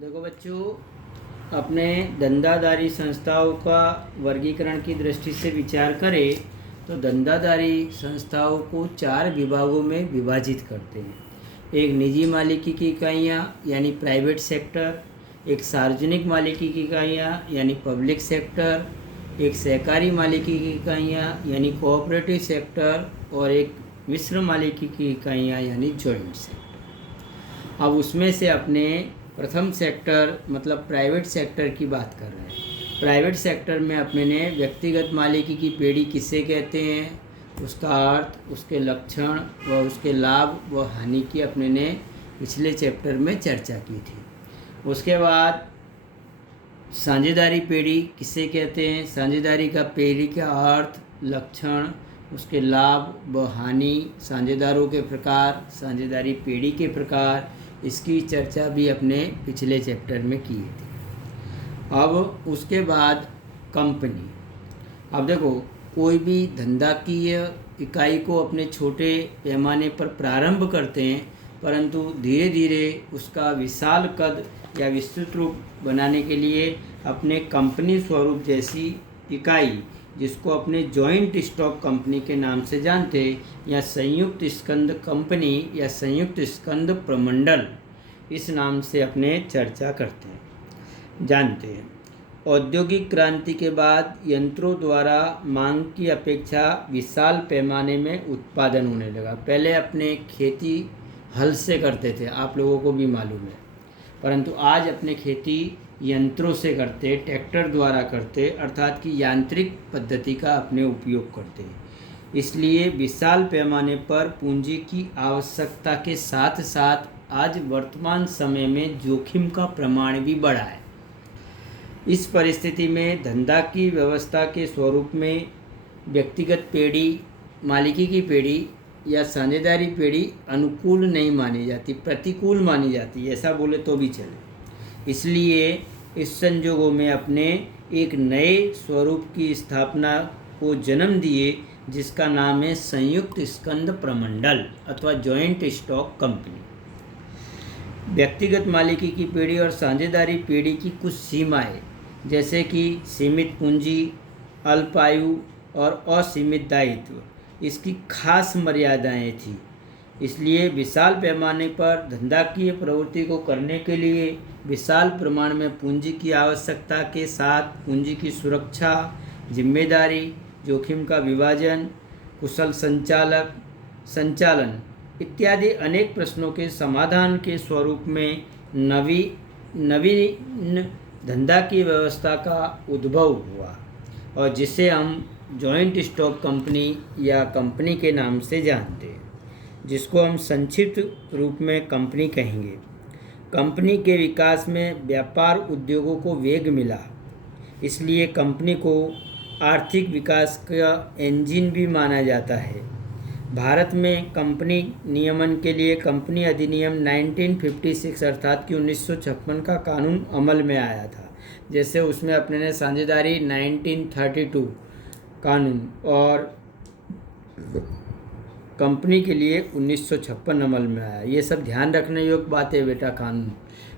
देखो बच्चों, अपने धंधादारी संस्थाओं का वर्गीकरण की दृष्टि से विचार करें तो धंधादारी संस्थाओं को 4 विभागों में विभाजित करते हैं। एक निजी मालिकी की इकाइयाँ यानी प्राइवेट सेक्टर, एक सार्वजनिक मालिकी की इकाइयाँ यानी पब्लिक सेक्टर, एक सहकारी मालिकी की इकाइयाँ यानी कोऑपरेटिव सेक्टर और एक मिश्र मालिकी की इकाइयाँ यानी जॉइंट सेक्टर। अब उसमें से अपने प्रथम सेक्टर मतलब प्राइवेट सेक्टर की बात कर रहे हैं। प्राइवेट सेक्टर में अपने ने व्यक्तिगत मालिकी की पेढ़ी किसे कहते हैं, उसका अर्थ, उसके लक्षण व उसके लाभ व हानि की अपने ने पिछले चैप्टर में चर्चा की थी। उसके बाद साझेदारी पेढ़ी किसे कहते हैं, साझेदारी का पेढ़ी का अर्थ, लक्षण, उसके लाभ व हानि, साझेदारों के प्रकार, साझेदारी पेढ़ी के प्रकार, इसकी चर्चा भी अपने पिछले चैप्टर में की थी। अब उसके बाद कंपनी। अब देखो, कोई भी धंधाकीय इकाई को अपने छोटे पैमाने पर प्रारंभ करते हैं, परंतु धीरे धीरे उसका विशाल कद या विस्तृत रूप बनाने के लिए अपने कंपनी स्वरूप जैसी इकाई, जिसको अपने जॉइंट स्टॉक कंपनी के नाम से जानते हैं, या संयुक्त स्कंद कंपनी या संयुक्त स्कंद प्रमंडल, इस नाम से अपने चर्चा करते हैं, जानते हैं। औद्योगिक क्रांति के बाद यंत्रों द्वारा मांग की अपेक्षा विशाल पैमाने में उत्पादन होने लगा। पहले अपने खेती हल से करते थे, आप लोगों को भी मालूम है, परंतु आज अपने खेती यंत्रों से करते, ट्रैक्टर द्वारा करते, अर्थात कि यांत्रिक पद्धति का अपने उपयोग करते हैं। इसलिए विशाल पैमाने पर पूंजी की आवश्यकता के साथ साथ आज वर्तमान समय में जोखिम का प्रमाण भी बढ़ा है। इस परिस्थिति में धंधा की व्यवस्था के स्वरूप में व्यक्तिगत पेढ़ी, मालिकी की पेढ़ी या साझेदारी पेढ़ी अनुकूल नहीं मानी जाती, प्रतिकूल मानी जाती, ऐसा बोले तो भी चले। इसलिए इस संजोगों में अपने एक नए स्वरूप की स्थापना को जन्म दिए, जिसका नाम है संयुक्त स्कंद प्रमंडल अथवा जॉइंट स्टॉक कंपनी। व्यक्तिगत मालिकी की पेढ़ी और साझेदारी पेढ़ी की कुछ सीमाएं, जैसे कि सीमित पूंजी, अल्पायु और असीमित दायित्व, इसकी खास मर्यादाएं थी। इसलिए विशाल पैमाने पर धंधाकीय प्रवृत्ति को करने के लिए विशाल प्रमाण में पूंजी की आवश्यकता के साथ पूंजी की सुरक्षा, जिम्मेदारी, जोखिम का विभाजन, कुशल संचालन इत्यादि अनेक प्रश्नों के समाधान के स्वरूप में नवीन धंधा की व्यवस्था का उद्भव हुआ, और जिसे हम जॉइंट स्टॉक कंपनी या कंपनी के नाम से जानते हैं, जिसको हम संक्षिप्त रूप में कंपनी कहेंगे। कंपनी के विकास में व्यापार उद्योगों को वेग मिला, इसलिए कंपनी को आर्थिक विकास का इंजन भी माना जाता है। भारत में कंपनी नियमन के लिए कंपनी अधिनियम 1956 अर्थात कि 1956 का कानून अमल में आया था। जैसे उसमें अपने ने साझेदारी 1932 कानून और कंपनी के लिए 1956 अमल में आया। ये सब ध्यान रखने योग्य बात है बेटा कानून,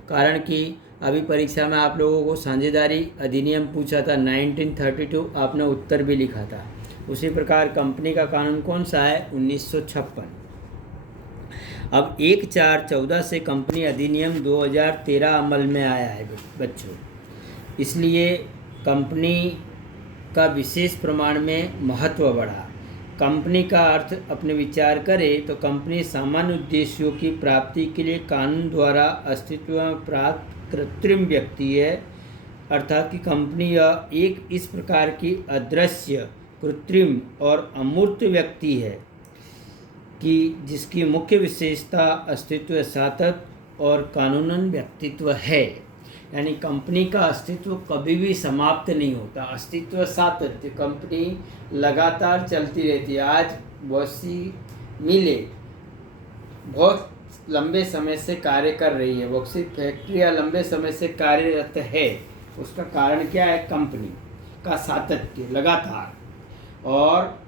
कारण कि अभी परीक्षा में आप लोगों को साझेदारी अधिनियम पूछा था 1932, आपने उत्तर भी लिखा था। उसी प्रकार कंपनी का कानून कौन सा है, 1956। अब 1/4/14 से कंपनी अधिनियम 2013 अमल में आया है बच्चों। इसलिए कंपनी का विशेष प्रमाण में महत्व बढ़ा। कंपनी का अर्थ अपने विचार करें तो कंपनी सामान्य उद्देश्यों की प्राप्ति के लिए कानून द्वारा अस्तित्व में प्राप्त कृत्रिम व्यक्ति है, अर्थात कि कंपनी यह एक इस प्रकार की अदृश्य, कृत्रिम और अमूर्त व्यक्ति है कि जिसकी मुख्य विशेषता अस्तित्व सातत्य और कानूनन व्यक्तित्व है। यानी कंपनी का अस्तित्व कभी भी समाप्त नहीं होता, अस्तित्व सातत्य, कंपनी लगातार चलती रहती है। आज बहुत सी मिलें बहुत लंबे समय से कार्य कर रही है, बहुत सी फैक्ट्रियाँ लंबे समय से कार्यरत है। उसका कारण क्या है, कंपनी का सातत्य लगातार। और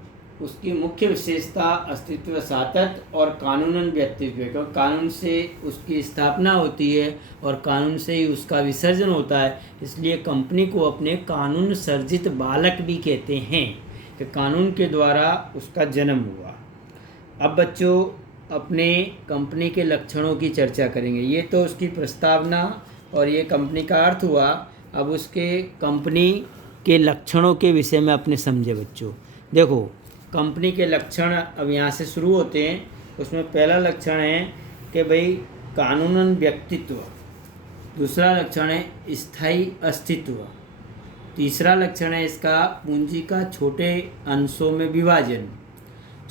उसकी मुख्य विशेषता अस्तित्व सातत्य और कानूनन व्यक्तित्व है, क्योंकि कानून से उसकी स्थापना होती है और कानून से ही उसका विसर्जन होता है। इसलिए कंपनी को अपने कानून सर्जित बालक भी कहते हैं कि कानून के द्वारा उसका जन्म हुआ। अब बच्चों अपने कंपनी के लक्षणों की चर्चा करेंगे। ये तो उसकी प्रस्तावना और ये कंपनी का अर्थ हुआ। अब उसके कंपनी के लक्षणों के विषय में अपने समझे बच्चों। देखो कंपनी के लक्षण अब यहाँ से शुरू होते हैं। उसमें पहला लक्षण है कि भाई कानूनन व्यक्तित्व, दूसरा लक्षण है स्थायी अस्तित्व, तीसरा लक्षण है इसका पूंजी का छोटे अंशों में विभाजन,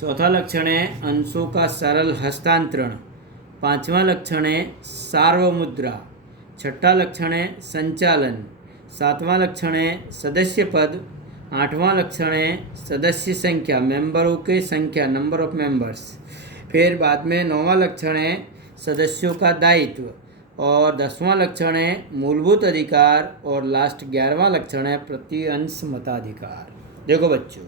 चौथा लक्षण है अंशों का सरल हस्तांतरण, पांचवा लक्षण है सार्वमुद्रा, छठा लक्षण है संचालन, सातवां लक्षण है सदस्य पद, आठवां लक्षण है सदस्य संख्या, मेंबरों के संख्या, नंबर ऑफ मेंबर्स। फिर बाद में नौवां लक्षण है सदस्यों का दायित्व और 10वां लक्षण है मूलभूत अधिकार और लास्ट 11वां लक्षण है प्रति अंश मताधिकार। देखो बच्चों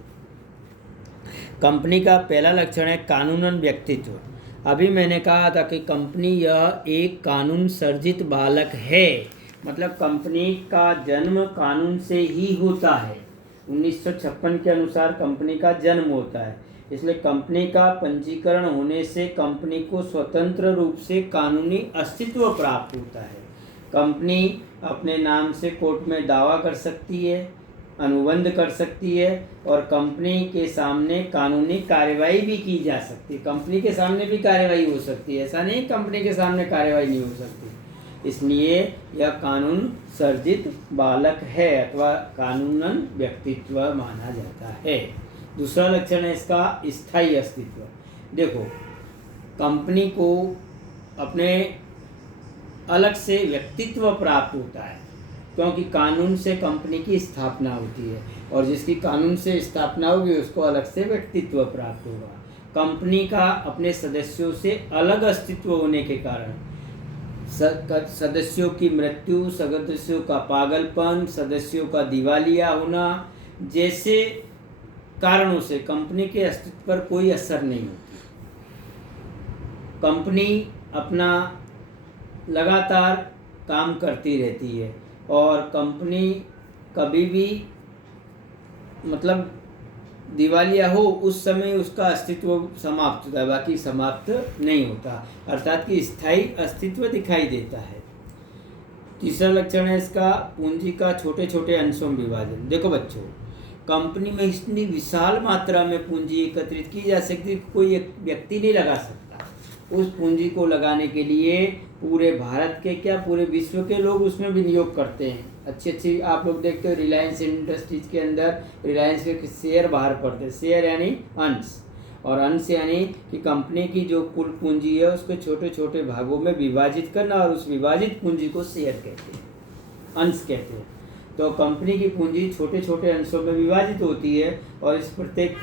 कंपनी का पहला लक्षण है कानूनन व्यक्तित्व। अभी मैंने कहा था कि कंपनी यह एक कानून सर्जित बालक है, मतलब कंपनी का जन्म कानून से ही होता है। 1956 के अनुसार कंपनी का जन्म होता है, इसलिए कंपनी का पंजीकरण होने से कंपनी को स्वतंत्र रूप से कानूनी अस्तित्व प्राप्त होता है। कंपनी अपने नाम से कोर्ट में दावा कर सकती है, अनुबंध कर सकती है और कंपनी के सामने कानूनी कार्रवाई भी की जा सकती है। कंपनी के सामने भी कार्रवाई हो सकती है, ऐसा नहीं कंपनी के सामने कार्रवाई नहीं हो सकती। इसलिए यह कानून सर्जित बालक है अथवा कानूनन व्यक्तित्व माना जाता है। दूसरा लक्षण है इसका स्थायी अस्तित्व। देखो कंपनी को अपने अलग से व्यक्तित्व प्राप्त होता है, क्योंकि कानून से कंपनी की स्थापना होती है और जिसकी कानून से स्थापना होगी उसको अलग से व्यक्तित्व प्राप्त होगा। कंपनी का अपने सदस्यों से अलग अस्तित्व होने के कारण सदस्यों की मृत्यु, सदस्यों का पागलपन, सदस्यों का दिवालिया होना जैसे कारणों से कंपनी के अस्तित्व पर कोई असर नहीं होती। कंपनी अपना लगातार काम करती रहती है और कंपनी कभी भी मतलब दिवालिया हो उस समय उसका अस्तित्व समाप्त होता है, बाकी समाप्त नहीं होता, अर्थात कि स्थायी अस्तित्व दिखाई देता है। तीसरा लक्षण है इसका पूंजी का छोटे छोटे अंशों में विभाजन। देखो बच्चों कंपनी में इतनी विशाल मात्रा में पूंजी एकत्रित की जा सकती है, कोई एक व्यक्ति नहीं लगा सकता। उस पूंजी को लगाने के लिए पूरे भारत के क्या पूरे विश्व के लोग उसमें विनियोग करते हैं। अच्छी आप लोग देखते हो रिलायंस इंडस्ट्रीज के अंदर रिलायंस के शेयर बाहर पड़ते हैं। शेयर यानी अंश और अंश यानी कि कंपनी की जो कुल पूंजी है उसको छोटे छोटे भागों में विभाजित करना और उस विभाजित पूंजी को शेयर कहते हैं, अंश कहते हैं। तो कंपनी की पूंजी छोटे छोटे अंशों में विभाजित होती है और इस प्रत्येक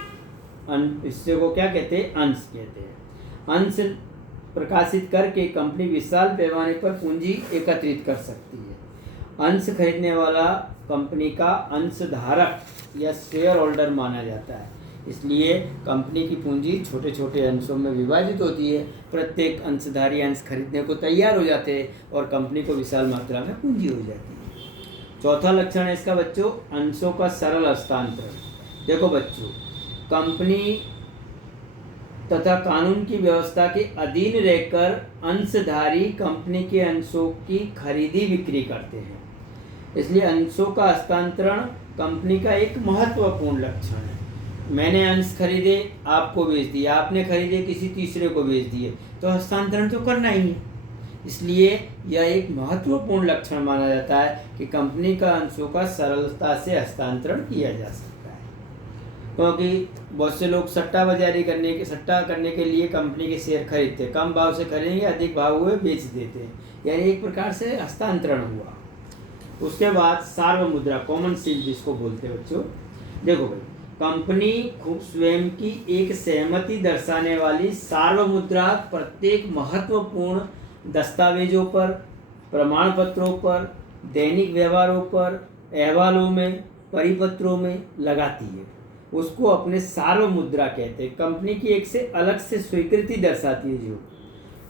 हिस्से को क्या कहते हैं, अंश कहते हैं। अंश प्रकाशित करके कंपनी विशाल पैमाने पर पूंजी एकत्रित कर सकती है। अंश खरीदने वाला कंपनी का अंशधारक या शेयर होल्डर माना जाता है। इसलिए कंपनी की पूंजी छोटे छोटे अंशों में विभाजित होती है। प्रत्येक अंशधारी अंश खरीदने को तैयार हो जाते हैं और कंपनी को विशाल मात्रा में पूंजी हो जाती है। चौथा लक्षण है इसका बच्चों अंशों का सरल हस्तांतरण। देखो बच्चों कंपनी तथा कानून की व्यवस्था के अधीन रहकर अंशधारी कंपनी के अंशों की खरीदी बिक्री करते हैं, इसलिए अंशों का हस्तांतरण कंपनी का एक महत्वपूर्ण लक्षण है। मैंने अंश खरीदे आपको बेच दिए, आपने खरीदे किसी तीसरे को बेच दिए, तो हस्तांतरण तो करना ही है। इसलिए यह एक महत्वपूर्ण लक्षण माना जाता है कि कंपनी का अंशों का सरलता से हस्तांतरण किया जा सकता है, क्योंकि बहुत से लोग सट्टा करने के लिए कंपनी के शेयर खरीदते, कम भाव से खरीदेंगे, अधिक भाव हुए बेच देते हैं, यानी एक प्रकार से हस्तांतरण हुआ। उसके बाद सार्वमुद्रा कॉमन सील जिसको बोलते हैं बच्चों। देखो भाई कंपनी खूब स्वयं की एक सहमति दर्शाने वाली सार्वमुद्रा प्रत्येक महत्वपूर्ण दस्तावेजों पर, प्रमाण पत्रों पर, दैनिक व्यवहारों पर, अहवालों में, परिपत्रों में लगाती है। उसको अपने सार्वमुद्रा कहते हैं। कंपनी की एक से अलग से स्वीकृति दर्शाती है जो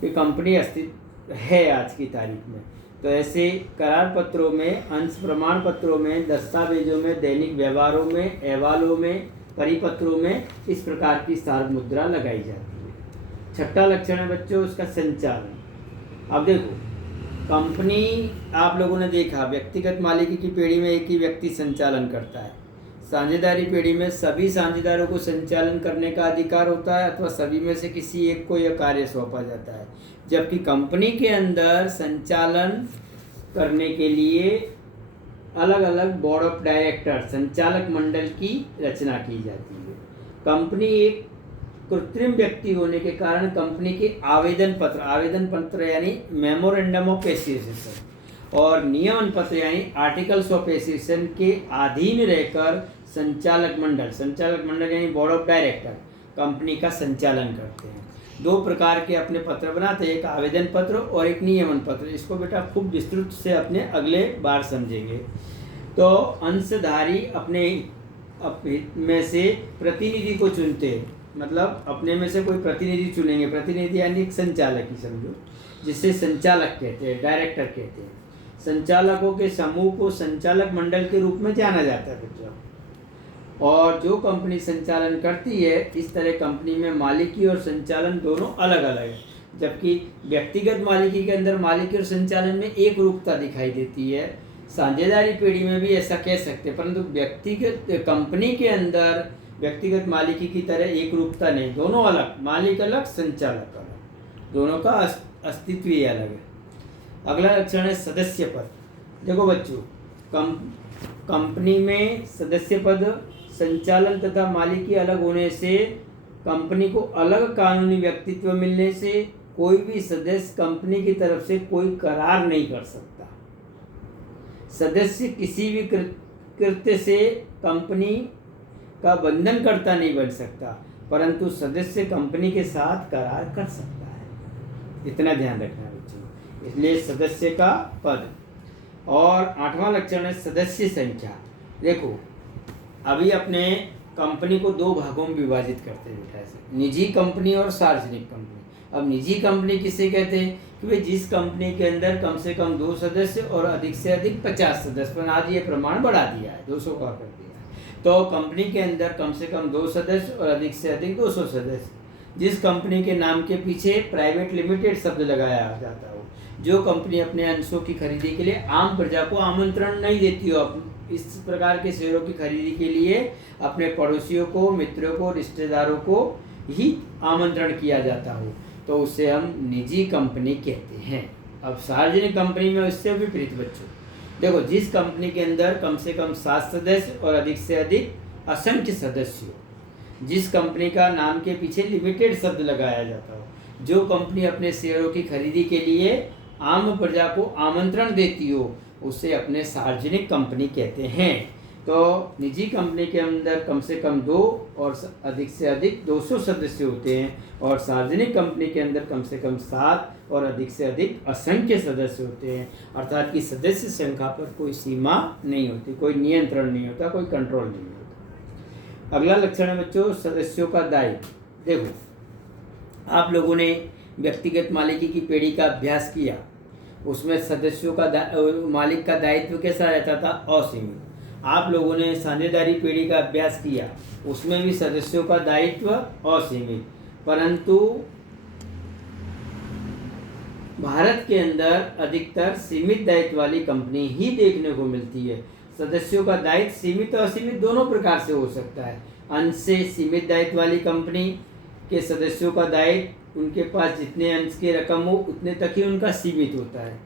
कि कंपनी अस्तित्व है आज की तारीख में। तो ऐसे करार पत्रों में, अंश प्रमाण पत्रों में, दस्तावेजों में, दैनिक व्यवहारों में, अहवालों में, परिपत्रों में इस प्रकार की सार्वमुद्रा लगाई जाती है। छठा लक्षण है बच्चों उसका संचालन। अब देखो, कंपनी आप लोगों ने देखा व्यक्तिगत मालिकी की पेढ़ी में एक ही व्यक्ति संचालन करता है। साझेदारी पेढ़ी में सभी साझेदारों को संचालन करने का अधिकार होता है अथवा सभी में से किसी एक को यह कार्य सौंपा जाता है। जबकि कंपनी के अंदर संचालन करने के लिए अलग अलग बोर्ड ऑफ डायरेक्टर, संचालक मंडल की रचना की जाती है। कंपनी एक कृत्रिम व्यक्ति होने के कारण कंपनी के आवेदन पत्र यानी मेमोरेंडम ऑफ एसोसिएशन और नियमन पत्र यानी आर्टिकल्स ऑफ एसोसिएशन के अधीन रहकर संचालक मंडल यानी बोर्ड ऑफ डायरेक्टर कंपनी का संचालन करते हैं। दो प्रकार के अपने पत्र बनाते हैं, एक आवेदन पत्र और एक नियमन पत्र। इसको बेटा खूब विस्तृत से अपने अगले बार समझेंगे। तो अंशधारी अपने में से प्रतिनिधि को चुनते हैं, मतलब अपने में से कोई प्रतिनिधि चुनेंगे। प्रतिनिधि यानी एक संचालक ही समझो, जिसे संचालक कहते हैं, डायरेक्टर कहते हैं। संचालकों के समूह को संचालक मंडल के रूप में जाना जाता है बच्चों। और जो कंपनी संचालन करती है, इस तरह कंपनी में मालिकी और संचालन दोनों अलग अलग है। जबकि व्यक्तिगत मालिकी के अंदर मालिकी और संचालन में एक रूपता दिखाई देती है। साझेदारी पेढ़ी में भी ऐसा कह सकते हैं, परंतु व्यक्तिगत कंपनी के अंदर व्यक्तिगत मालिकी की तरह एक रूपता नहीं, दोनों अलग, मालिक अलग, संचालक अलग, दोनों का अस्तित्व ही अलग है। अगला लक्षण है सदस्य पद। देखो बच्चों, कंपनी में सदस्य पद, संचालन तथा मालिकी अलग होने से, कंपनी को अलग कानूनी व्यक्तित्व मिलने से कोई भी सदस्य कंपनी की तरफ से कोई करार नहीं कर सकता। सदस्य किसी भी कृत्य से कंपनी का बंधनकर्ता नहीं बन सकता, परंतु सदस्य कंपनी के साथ करार कर सकता है। इतना ध्यान रखना बच्चों। इसलिए सदस्य का पद। और आठवां लक्षण है सदस्य संख्या। देखो, अभी अपने कंपनी को दो भागों में विभाजित करते हैं बेटा, ऐसे निजी कंपनी और सार्वजनिक कंपनी। अब निजी कंपनी किसे कहते हैं कि भाई जिस कंपनी के अंदर कम से कम 2 सदस्य और अधिक से अधिक 50 सदस्य, पर आज ये प्रमाण बढ़ा दिया है, 200 का कर दिया है। तो कंपनी के अंदर कम से कम 2 सदस्य और अधिक से अधिक 200 सदस्य। जिस कंपनी के नाम के पीछे प्राइवेट लिमिटेड शब्द लगाया जाता हो, जो कंपनी अपने अंशों की खरीदी के लिए आम प्रजा को आमंत्रण नहीं देती हो, इस प्रकार के शेयरों की खरीदी के लिए अपने पड़ोसियों को, मित्रों को, रिश्तेदारों को ही आमंत्रण किया जाता हो, तो उसे हम निजी कंपनी कहते हैं। अब सार्वजनिक कंपनी में इससे विपरीत बच्चों, देखो, जिस कंपनी के अंदर कम से कम 7 सदस्य और अधिक से अधिक असंख्य सदस्य हो, जिस कंपनी का नाम के पीछे लिमिटेड शब्द लगाया जाता हो, जो कंपनी अपने शेयरों की खरीदी के लिए आम प्रजा को आमंत्रण देती हो, उसे अपने सार्वजनिक कंपनी कहते हैं। तो निजी कंपनी के अंदर कम से कम 2 और अधिक से अधिक 200 सदस्य होते हैं, और सार्वजनिक कंपनी के अंदर कम से कम 7 और अधिक से अधिक असंख्य सदस्य होते हैं। अर्थात कि सदस्य संख्या पर कोई सीमा नहीं होती, कोई नियंत्रण नहीं होता, कोई कंट्रोल नहीं होता। अगला लक्षण है बच्चों सदस्यों का दायित्व। देखो, आप लोगों ने व्यक्तिगत मालिकी की पेढ़ी का अभ्यास किया, उसमें सदस्यों का मालिक का दायित्व कैसा रहता था? असीमित। आप लोगों ने साझेदारी पेढ़ी का अभ्यास किया, उसमें भी सदस्यों का दायित्व असीमित, परंतु भारत के अंदर अधिकतर सीमित दायित्व वाली कंपनी ही देखने को मिलती है। सदस्यों का दायित्व सीमित और असीमित दोनों प्रकार से हो सकता है। अंश से सीमित दायित्व वाली कंपनी के सदस्यों का दायित्व, उनके पास जितने अंश की रकम हो उतने तक ही उनका सीमित होता है।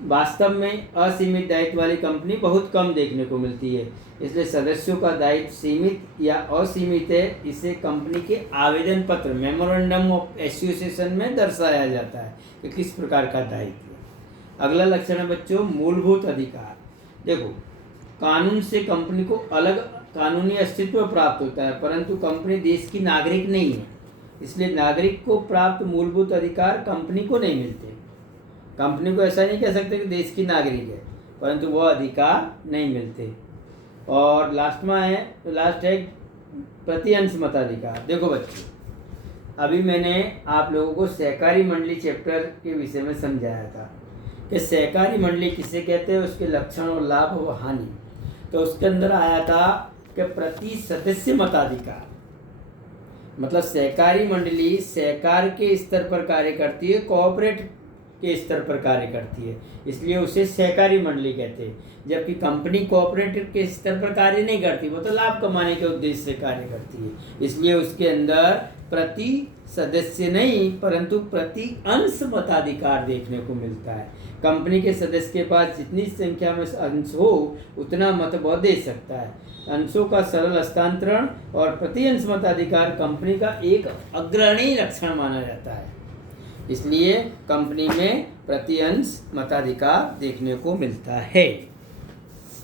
वास्तव में असीमित दायित्व वाली कंपनी बहुत कम देखने को मिलती है। इसलिए सदस्यों का दायित्व सीमित या असीमित है, इसे कंपनी के आवेदन पत्र मेमोरेंडम ऑफ एसोसिएशन में दर्शाया जाता है कि किस प्रकार का दायित्व है। अगला लक्षण है बच्चों मूलभूत अधिकार। देखो, कानून से कंपनी को अलग कानूनी अस्तित्व प्राप्त होता है, परंतु कंपनी देश की नागरिक नहीं है, इसलिए नागरिक को प्राप्त मूलभूत अधिकार कंपनी को नहीं मिलते। कंपनी को ऐसा नहीं कह सकते कि देश की नागरिक है, परंतु वह अधिकार नहीं मिलते। और लास्ट है प्रति अंश मताधिकार। देखो बच्चों, अभी मैंने आप लोगों को सहकारी मंडली चैप्टर के विषय में समझाया था कि सहकारी मंडली किसे कहते हैं, उसके लक्षण और लाभ और हानि। तो उसके अंदर आया था कि प्रति सदस्य मताधिकार, मतलब सहकारी मंडली सहकार के स्तर पर कार्य करती है, कोऑपरेट के स्तर पर कार्य करती है, इसलिए उसे सहकारी मंडली कहते हैं। जबकि कंपनी कोऑपरेटिव के स्तर पर कार्य नहीं करती, वो तो लाभ कमाने के उद्देश्य से कार्य करती है, इसलिए उसके अंदर प्रति सदस्य नहीं परंतु प्रति अंश मताधिकार देखने को मिलता है। कंपनी के सदस्य के पास जितनी संख्या में अंश हो उतना मत वह दे सकता है। अंशों का सरल हस्तांतरण और प्रति अंश मताधिकार कंपनी का एक अग्रणी लक्षण माना जाता है, इसलिए कंपनी में प्रति अंश मताधिकार देखने को मिलता है।